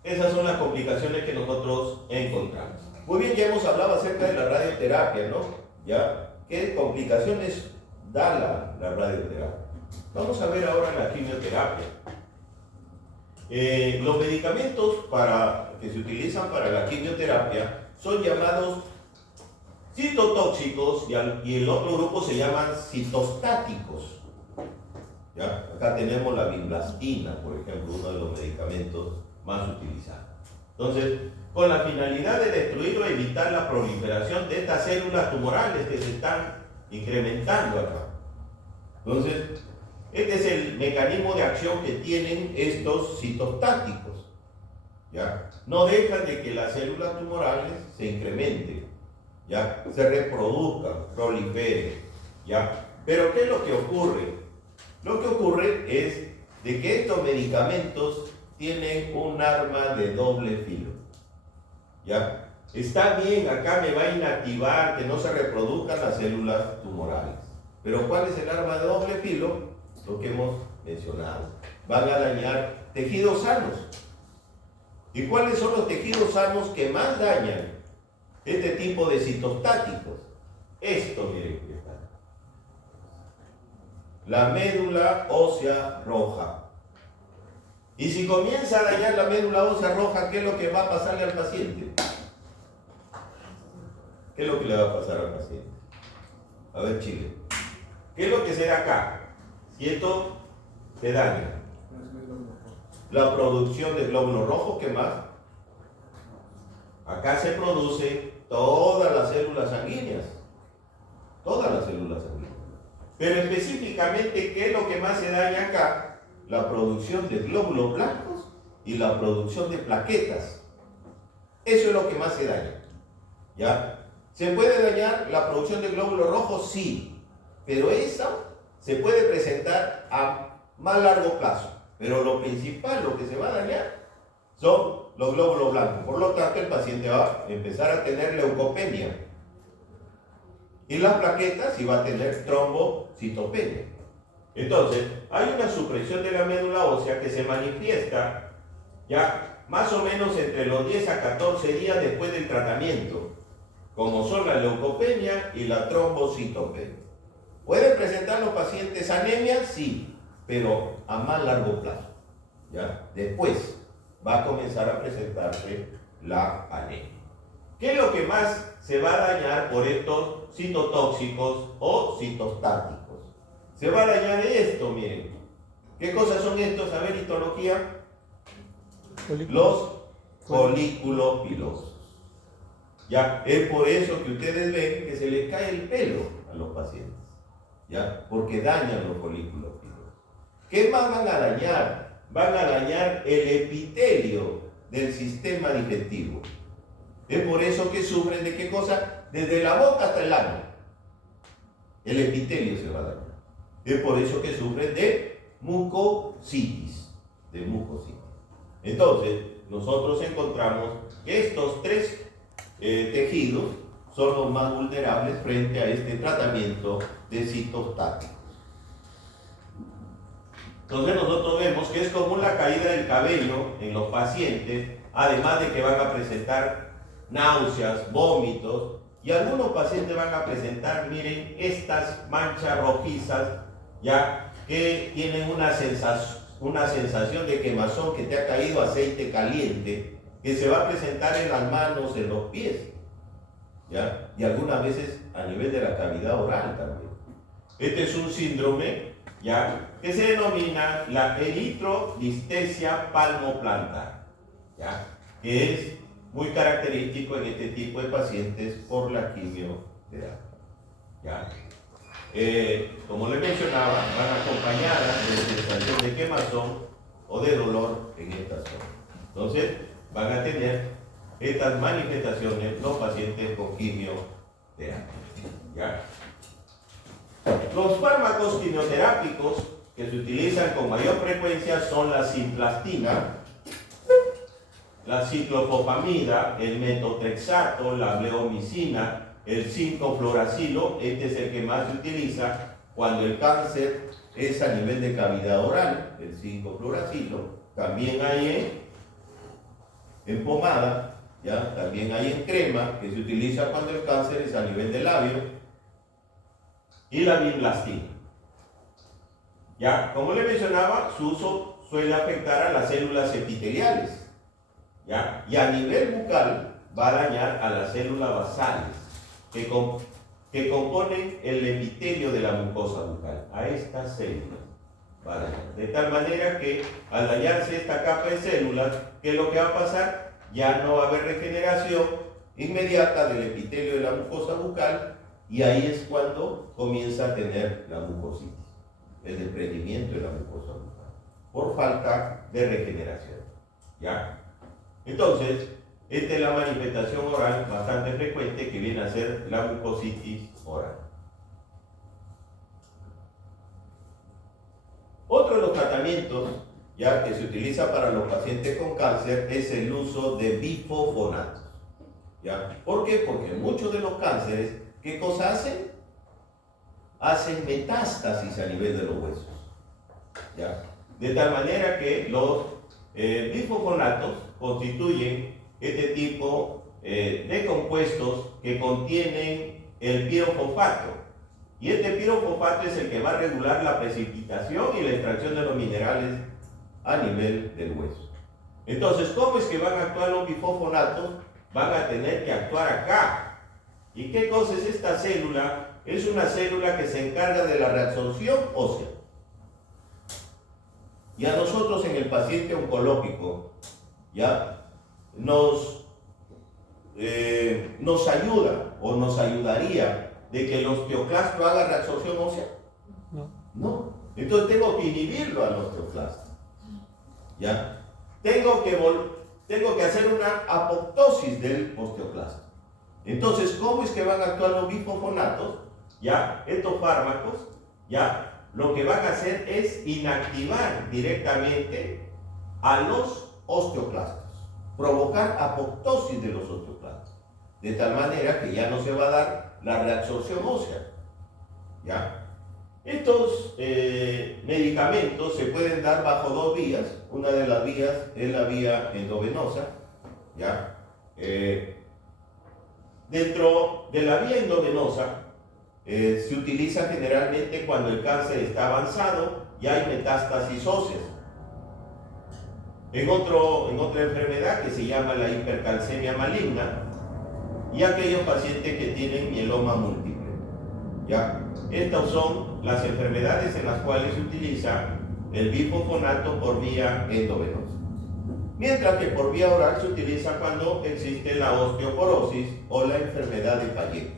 esas son las complicaciones que nosotros encontramos. Muy bien, ya hemos hablado acerca de la radioterapia, ¿no? ¿Ya? ¿Qué complicaciones da la radioterapia? Vamos a ver ahora la quimioterapia. Los medicamentos que se utilizan para la quimioterapia son llamados citotóxicos y el otro grupo se llaman citostáticos. ¿Ya? Acá tenemos la vinblastina, por ejemplo, uno de los medicamentos más utilizados. Entonces, con la finalidad de destruir o evitar la proliferación de estas células tumorales que se están incrementando acá. Entonces, este es el mecanismo de acción que tienen estos citostáticos, ¿ya? No dejan de que las células tumorales se incrementen, ¿ya? Se reproduzcan, proliferen, ¿ya? Pero ¿qué es lo que ocurre? Lo que ocurre es de que estos medicamentos tienen un arma de doble filo, ¿ya? Está bien, acá me va a inactivar que no se reproduzcan las células tumorales, pero ¿cuál es el arma de doble filo? Lo que hemos mencionado, van a dañar tejidos sanos. ¿Y cuáles son los tejidos sanos que más dañan este tipo de citostáticos? Esto, miren, que está. La médula ósea roja. Y si comienza a dañar la médula ósea roja, ¿qué es lo que va a pasarle al paciente? ¿Qué es lo que le va a pasar al paciente? A ver, Chile. ¿Qué es lo que se da acá? Si esto se daña. La producción de glóbulos rojos, ¿qué más? Acá se producen todas las células sanguíneas. Todas las células sanguíneas. Pero específicamente, ¿qué es lo que más se daña acá? La producción de glóbulos blancos y la producción de plaquetas. Eso es lo que más se daña, ¿ya? ¿Se puede dañar la producción de glóbulos rojos? Sí, pero esa se puede presentar a más largo plazo. Pero lo principal, lo que se va a dañar, son los glóbulos blancos. Por lo tanto, el paciente va a empezar a tener leucopenia. Y las plaquetas, y va a tener trombocitopenia. Entonces, hay una supresión de la médula ósea que se manifiesta ya más o menos entre los 10 a 14 días después del tratamiento, como son la leucopenia y la trombocitopenia. ¿Pueden presentar los pacientes anemia? Sí, pero a más largo plazo. ¿Ya? Después va a comenzar a presentarse la anemia. ¿Qué es lo que más se va a dañar por estos citotóxicos o citostáticos? Se va a dañar esto, miren. ¿Qué cosas son estos? A ver, histología. Los folículos pilosos. Ya, es por eso que ustedes ven que se les cae el pelo a los pacientes. ¿Ya? Porque dañan los folículos pilosos. ¿Qué más van a dañar? Van a dañar el epitelio del sistema digestivo. Es por eso que sufren de qué cosa? Desde la boca hasta el ano. El epitelio se va a dañar. Es por eso que sufren de mucositis. Entonces, nosotros encontramos que estos tres tejidos son los más vulnerables frente a este tratamiento de citostáticos. Entonces nosotros vemos que es común la caída del cabello en los pacientes, además de que van a presentar náuseas, vómitos, y algunos pacientes van a presentar, miren, estas manchas rojizas, ya que tienen una sensación de quemazón, que te ha caído aceite caliente, que se va a presentar en las manos, en los pies, ¿ya? Y algunas veces a nivel de la cavidad oral también. Este es un síndrome, ¿ya?, que se denomina la eritrodistesia palmoplantar, ¿ya?, que es muy característico en este tipo de pacientes por la quimioterapia, ¿ya? Como les mencionaba, van acompañadas de sensación de quemazón o de dolor en esta zona. Entonces, van a tener estas manifestaciones los pacientes con quimioterapia, ¿ya? Los fármacos quimioterápicos que se utilizan con mayor frecuencia son la cisplastina, la ciclophosphamida, el metotrexato, la bleomicina, el 5-fluoracilo. Este es el que más se utiliza cuando el cáncer es a nivel de cavidad oral, el 5-fluoracilo. También hay en pomada, ¿ya? También hay en crema, que se utiliza cuando el cáncer es a nivel de labio, y la vinblastina. Ya, como le mencionaba, su uso suele afectar a las células epiteliales, ¿ya? Y a nivel bucal va a dañar a las células basales que componen el epitelio de la mucosa bucal. A estas células va a dañar. De tal manera que al dañarse esta capa de células, ¿qué es lo que va a pasar? Ya no va a haber regeneración inmediata del epitelio de la mucosa bucal, y ahí es cuando comienza a tener la mucositis, el desprendimiento de la mucosa bucal, por falta de regeneración, ¿ya? Entonces, esta es la manifestación oral bastante frecuente que viene a ser la mucositis oral. Otro de los tratamientos, ya, que se utiliza para los pacientes con cáncer es el uso de bifosfonatos, ¿ya? ¿Por qué? Porque muchos de los cánceres, ¿qué cosa hacen? Hacen metástasis a nivel de los huesos, ¿ya? De tal manera que los bifosfonatos constituyen este tipo de compuestos que contienen el pirofosfato. Y este pirofosfato es el que va a regular la precipitación y la extracción de los minerales a nivel del hueso. Entonces, ¿cómo es que van a actuar los bifosfonatos? Van a tener que actuar acá. ¿Y qué cosa es esta célula? Es una célula que se encarga de la reabsorción ósea. Y a nosotros en el paciente oncológico, ¿ya?, nos ayuda o nos ayudaría de que el osteoclasto haga reabsorción ósea. No. Entonces tengo que inhibirlo al osteoclasto, ¿ya? Tengo que hacer una apoptosis del osteoclasto. Entonces, ¿cómo es que van a actuar los bifosfonatos? ¿Ya? Estos fármacos, ¿ya?, lo que van a hacer es inactivar directamente a los osteoclastos, provocar apoptosis de los osteoclastos, de tal manera que ya no se va a dar la reabsorción ósea, ¿ya? Estos medicamentos se pueden dar bajo dos vías. Una de las vías es la vía endovenosa, ¿ya? Dentro de la vía endovenosa se utiliza generalmente cuando el cáncer está avanzado y hay metástasis óseas. En otra enfermedad que se llama la hipercalcemia maligna, y aquellos pacientes que tienen mieloma múltiple. ¿Ya? Estas son las enfermedades en las cuales se utiliza el bifosfonato por vía endovenosa. Mientras que por vía oral se utiliza cuando existe la osteoporosis o la enfermedad de Payet.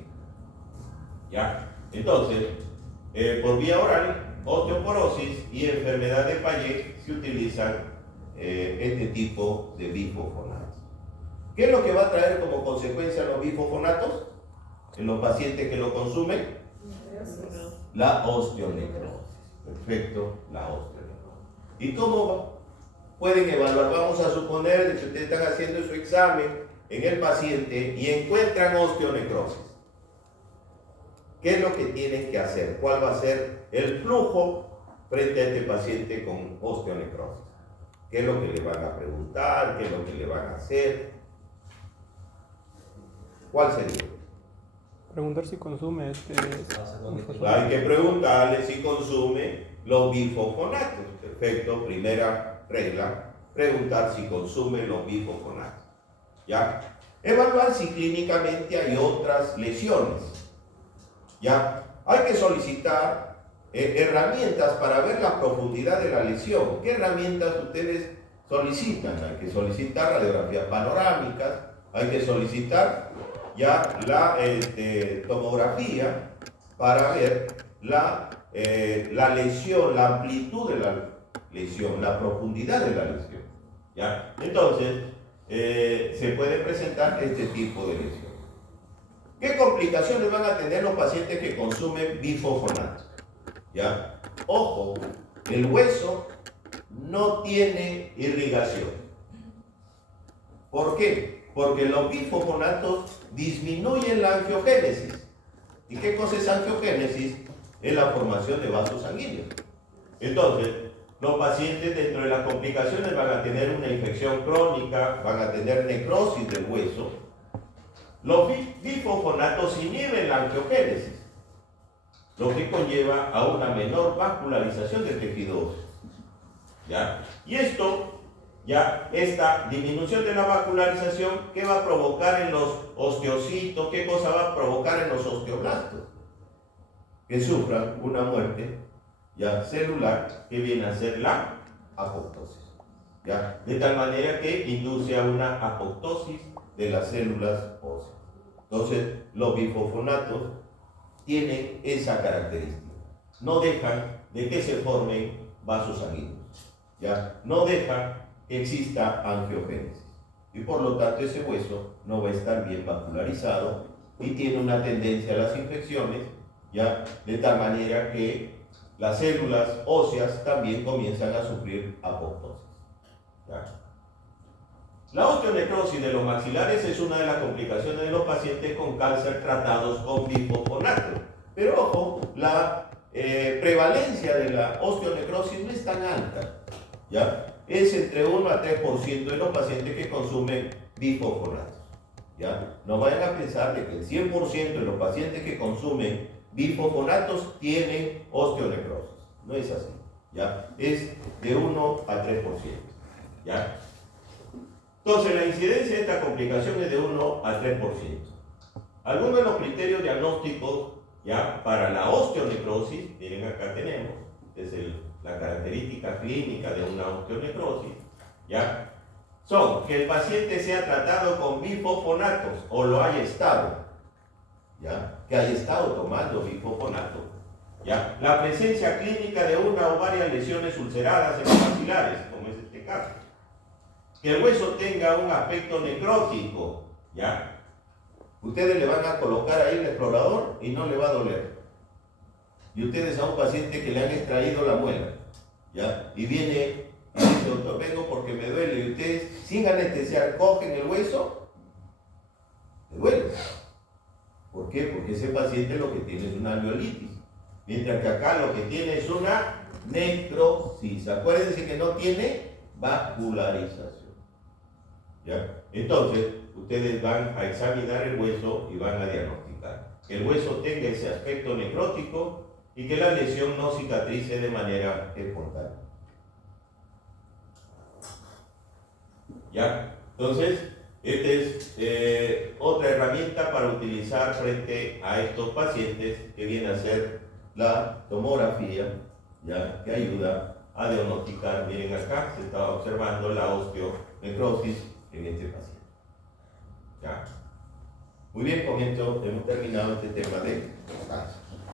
¿Ya? Entonces, por vía oral, osteoporosis y enfermedad de Payet se utilizan este tipo de bifosfonatos. ¿Qué es lo que va a traer como consecuencia los bifosfonatos en los pacientes que lo consumen? La osteonecrosis. Perfecto, la osteonecrosis. ¿Y cómo pueden evaluar? Vamos a suponer que ustedes están haciendo su examen en el paciente y encuentran osteonecrosis. ¿Qué es lo que tienen que hacer? ¿Cuál va a ser el flujo frente a este paciente con osteonecrosis? ¿Qué es lo que le van a preguntar? ¿Qué es lo que le van a hacer? ¿Cuál sería? Preguntar si consume Hay que preguntarle si consume los bifosfonatos. Perfecto, primera regla, preguntar si consume los bifosfonatos. ¿Ya? Evaluar si clínicamente hay otras lesiones. ¿Ya? Hay que solicitar herramientas para ver la profundidad de la lesión. ¿Qué herramientas ustedes solicitan? Hay que solicitar radiografías panorámicas, hay que solicitar ya la tomografía para ver la lesión, la amplitud de la lesión, la profundidad de la lesión. ¿Ya? Entonces, se puede presentar este tipo de lesión. ¿Qué complicaciones van a tener los pacientes que consumen bifosfonatos? ¿Ya? Ojo, el hueso no tiene irrigación. ¿Por qué? Porque los bifosfonatos disminuyen la angiogénesis. ¿Y qué cosa es angiogénesis? Es la formación de vasos sanguíneos. Entonces, los pacientes dentro de las complicaciones van a tener una infección crónica, van a tener necrosis del hueso. Los bifosfonatos inhiben la angiogénesis, lo que conlleva a una menor vascularización del tejido óseo. ¿Ya? Y esto, ya, esta disminución de la vascularización, ¿qué va a provocar en los osteocitos? ¿Qué cosa va a provocar en los osteoblastos? Que sufran una muerte ya celular que viene a ser la apoptosis. ¿Ya? De tal manera que induce a una apoptosis de las células óseas. Entonces, los bifosfonatos tienen esa característica. No dejan de que se formen vasos sanguíneos. ¿Ya? No dejan que exista angiogénesis. Y por lo tanto, ese hueso no va a estar bien vascularizado y tiene una tendencia a las infecciones, ¿ya? De tal manera que las células óseas también comienzan a sufrir apoptosis. ¿Ya? La osteonecrosis de los maxilares es una de las complicaciones de los pacientes con cáncer tratados con bifosfonato. Pero ojo, la prevalencia de la osteonecrosis no es tan alta. ¿Ya? Es entre 1 a 3% de los pacientes que consumen bifosfonatos. ¿Ya? No vayan a pensar de que el 100% de los pacientes que consumen bifosfonatos tienen osteonecrosis. No es así. ¿Ya? Es de 1 a 3%. ¿Ya? Entonces, la incidencia de esta complicación es de 1 a 3%. Algunos de los criterios diagnósticos, ¿ya?, para la osteonecrosis, miren acá tenemos, es la característica clínica de una osteonecrosis, ¿ya?, son que el paciente sea tratado con bifosfonatos o lo haya estado, ¿ya?, que haya estado tomando bifosfonato, ¿ya?, la presencia clínica de una o varias lesiones ulceradas en los maxilares, como es este caso, que el hueso tenga un aspecto necrótico, ¿ya? Ustedes le van a colocar ahí el explorador y no le va a doler. Y ustedes a un paciente que le han extraído la muela, ¿ya? Y viene y dice, doctor, vengo porque me duele. Y ustedes, sin anestesiar, cogen el hueso, le duele. ¿Por qué? Porque ese paciente lo que tiene es una alveolitis. Mientras que acá lo que tiene es una necrosis. Acuérdense que no tiene vascularización. ¿Ya? Entonces, ustedes van a examinar el hueso y van a diagnosticar. el hueso tenga ese aspecto necrótico y que la lesión no cicatrice de manera espontánea. ¿Ya? Entonces, esta es otra herramienta para utilizar frente a estos pacientes, que viene a ser la tomografía, ¿ya? Que ayuda a diagnosticar. Miren acá, se está observando la osteonecrosis en este paciente. ¿Ya? Muy bien, con esto hemos terminado este tema de cáncer.